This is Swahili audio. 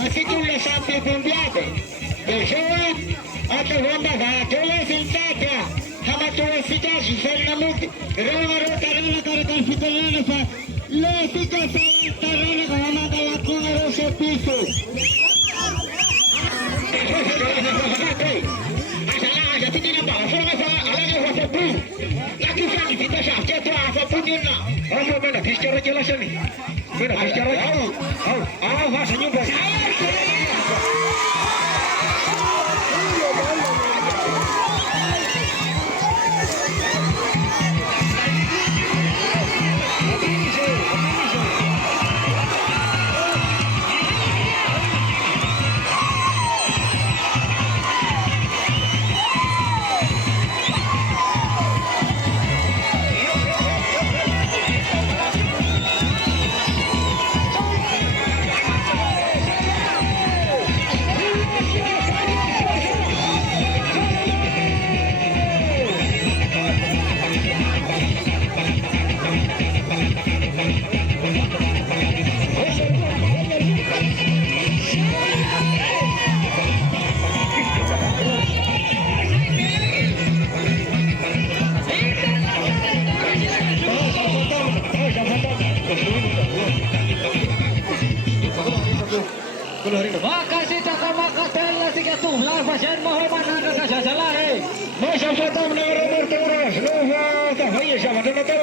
Así que le saque fundiate. De joven, a tu onda va, tu le sentata. Hama tu le sitashi, sennamut. Roma rota rana karakan sitalana sa. Le sita sa tarana ka hama kala kuna rose piso. Asala, ya tiki na ba, asala sa alaga rose piso. Laki sa ni kita sa keto asa punjuna. Amo benda bicara jelas ni. Benda bicara. Ah, senyum bos. Makasih tak makasih lah si ketu lah pasien mohon mana ke salah eh. Macam saya tahu mendengar nomor terus. Lupa tak payah sama dengan terus.